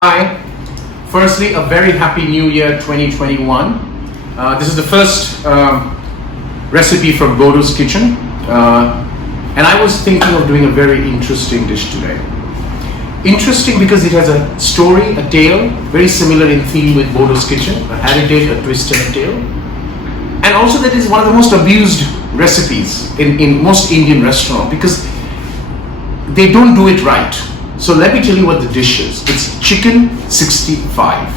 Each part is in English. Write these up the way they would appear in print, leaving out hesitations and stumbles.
Hi, firstly, a very happy new year 2021. This is the first recipe from Bordo's kitchen, and I was thinking of doing a very interesting dish today. Interesting because it has a story, a tale, very similar in theme with Bordo's kitchen, a heritage, a twist and a tale, and also that is one of the most abused recipes in most Indian restaurants because they don't do it right. So let me tell you what the dish is. It's chicken 65.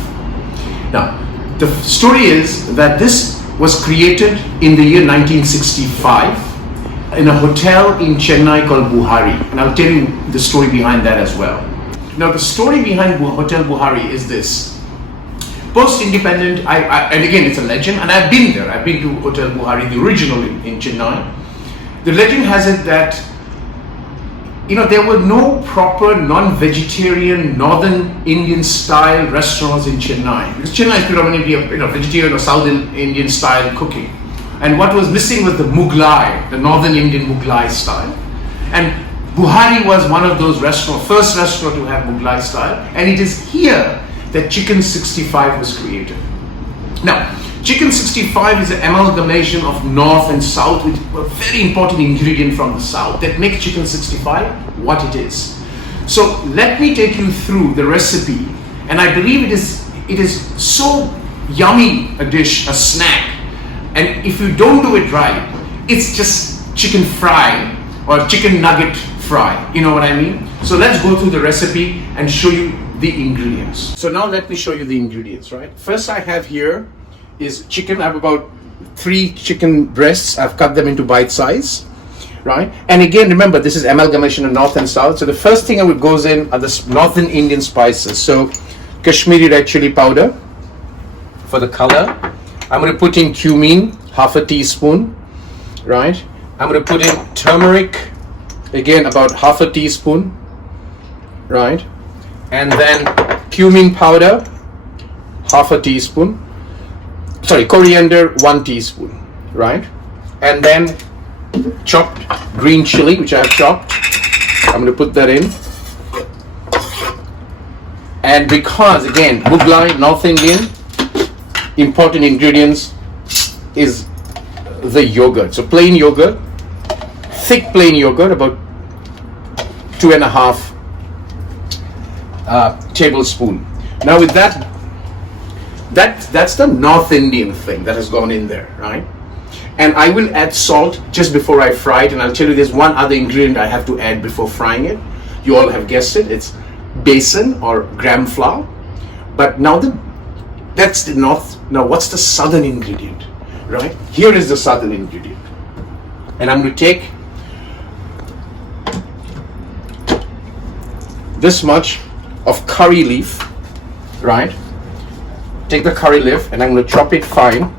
Now, the story is that this was created in the year 1965 in a hotel in Chennai called Buhari. And I'll tell you the story behind that as well. Now, the story behind Hotel Buhari is this. Post-independent, and again, it's a legend, and I've been there. I've been to Hotel Buhari, the original in Chennai. The legend has it that there were no proper non-vegetarian Northern Indian style restaurants in Chennai because Chennai is predominantly vegetarian or South Indian style cooking, and what was missing was the Mughlai, the Northern Indian Mughlai style, and Buhari was one of those restaurants, first restaurant to have Mughlai style, and it is here that chicken 65 was created. Now, chicken 65 is an amalgamation of North and South with a very important ingredient from the South that makes chicken 65 what it is. So let me take you through the recipe, and I believe it is so yummy a dish, a snack, and if you don't do it right, it's just chicken fry or chicken nugget fry, you know what I mean? So let's go through the recipe and show you the ingredients. So now let me show you the ingredients, right? First I have here is chicken. I have about 3 chicken breasts. I've cut them into bite size, right? And again, remember, this is amalgamation of North and South. So the first thing that goes in are the Northern Indian spices. So Kashmiri red chili powder for the color. I'm going to put in cumin, half a teaspoon, right? I'm going to put in turmeric, again about half a teaspoon, right? And then cumin powder, half a teaspoon. Sorry, coriander, 1 teaspoon, right? And then chopped green chili, which I have chopped. I'm going to put that in. And because, again, Mughlai, North Indian, important ingredients is the yogurt. So plain yogurt, thick plain yogurt, about 2.5 tablespoon. Now with that's the North Indian thing that has gone in there, right? And I will add salt just before I fry it, and I'll tell you there's one other ingredient I have to add before frying it. You all have guessed it, it's besan or gram flour. But now that's the North. Now what's the Southern ingredient, right? Here is the Southern ingredient. And I'm going to take this much of curry leaf, right? Take the curry leaf and I'm going to chop it fine.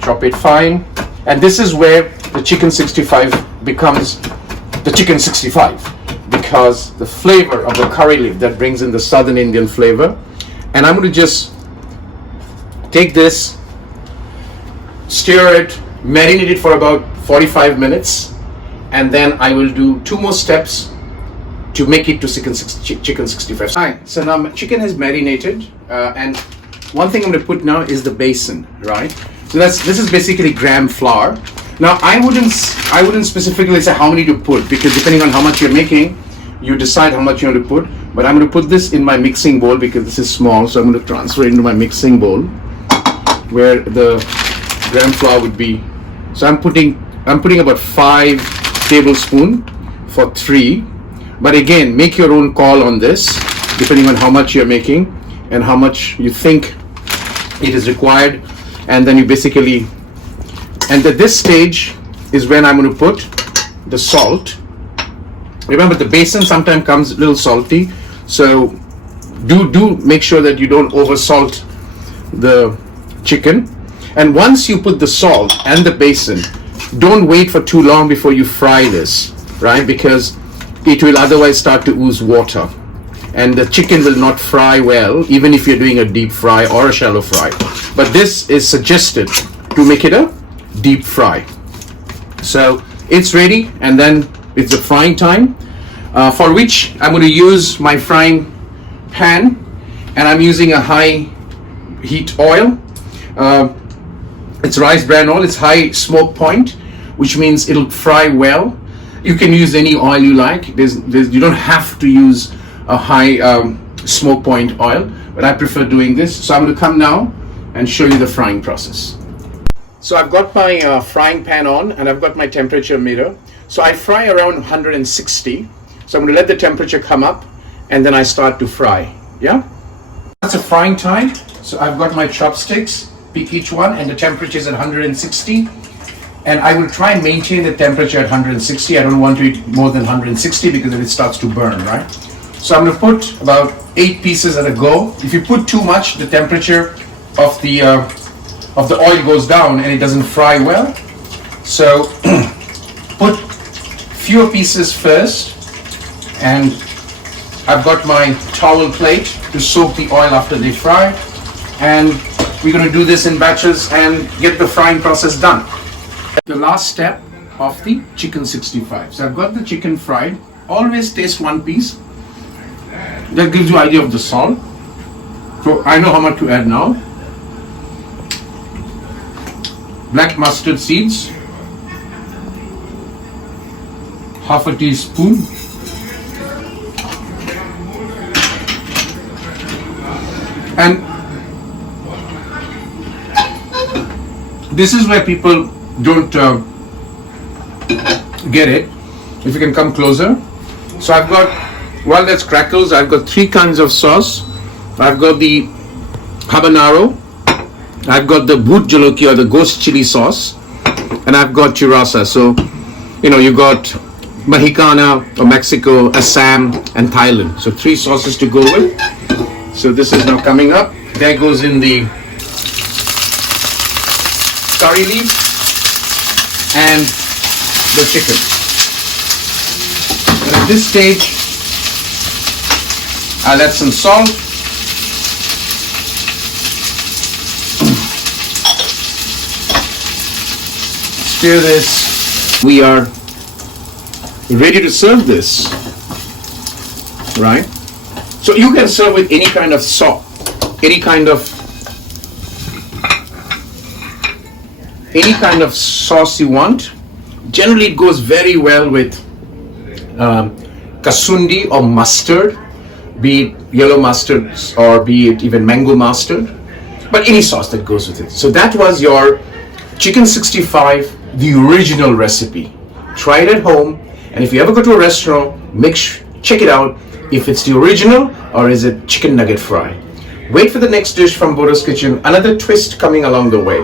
Chop it fine. And this is where the chicken 65 becomes the chicken 65, because the flavor of the curry leaf that brings in the Southern Indian flavor. And I'm going to just take this, stir it, marinate it for about 45 minutes, and then I will do 2 more steps to make it to chicken 65. Alright, so now my chicken has marinated, and one thing I'm going to put now is the besan, right? So this is basically gram flour. Now I wouldn't specifically say how many to put, because depending on how much you're making, you decide how much you want to put. But I'm going to put this in my mixing bowl because this is small, so I'm going to transfer it into my mixing bowl where the gram flour would be. So I'm putting about 5 tablespoons for 3. But again, make your own call on this, depending on how much you're making and how much you think it is required. And then you basically, and at this stage is when I'm going to put the salt. Remember, the besan sometimes comes a little salty, so do make sure that you don't over salt the chicken. And once you put the salt and the besan, don't wait for too long before you fry this, right? Because it will otherwise start to ooze water, and the chicken will not fry well, even if you're doing a deep fry or a shallow fry. But this is suggested to make it a deep fry. So it's ready, and then it's the frying time. for which I'm going to use my frying pan, and I'm using a high heat oil. It's rice bran oil. It's high smoke point, which means it'll fry well. You can use any oil you like. You don't have to use a high smoke point oil, but I prefer doing this. So I'm going to come now and show you the frying process. So I've got my frying pan on, and I've got my temperature meter. So I fry around 160. So I'm going to let the temperature come up, and then I start to fry. Yeah? That's a frying time. So I've got my chopsticks, pick each one, and the temperature is at 160. And I will try and maintain the temperature at 160. I don't want to eat more than 160 because then it starts to burn, right? So I'm going to put about 8 pieces at a go. If you put too much, the temperature of the oil goes down and it doesn't fry well. So put fewer pieces first, and I've got my towel plate to soak the oil after they fry, and we're going to do this in batches and get the frying process done. The last step of the chicken 65. So I've got the chicken fried. Always taste one piece. That gives you an idea of the salt. So I know how much to add now. Black mustard seeds, half a teaspoon. And this is where people don't get it. If you can come closer. So I've got, while that's crackles, I've got 3 kinds of sauce. I've got the habanero, I've got the bhoot joloki or the ghost chili sauce, and I've got churrasa. So, you got Mexicana or Mexico, Assam, and Thailand. So 3 sauces to go with. So this is now coming up. There goes in the curry leaf and the chicken. And at this stage, I'll add some salt. Stir this. We are ready to serve this, right? So you can serve with any kind of sauce, any kind of sauce you want. Generally, it goes very well with kasundi or mustard, be it yellow mustard or be it even mango mustard, but any sauce that goes with it. So that was your chicken 65, the original recipe. Try it at home, and if you ever go to a restaurant, check it out if it's the original or is it chicken nugget fry. Wait for the next dish from Bordo's Kitchen, another twist coming along the way.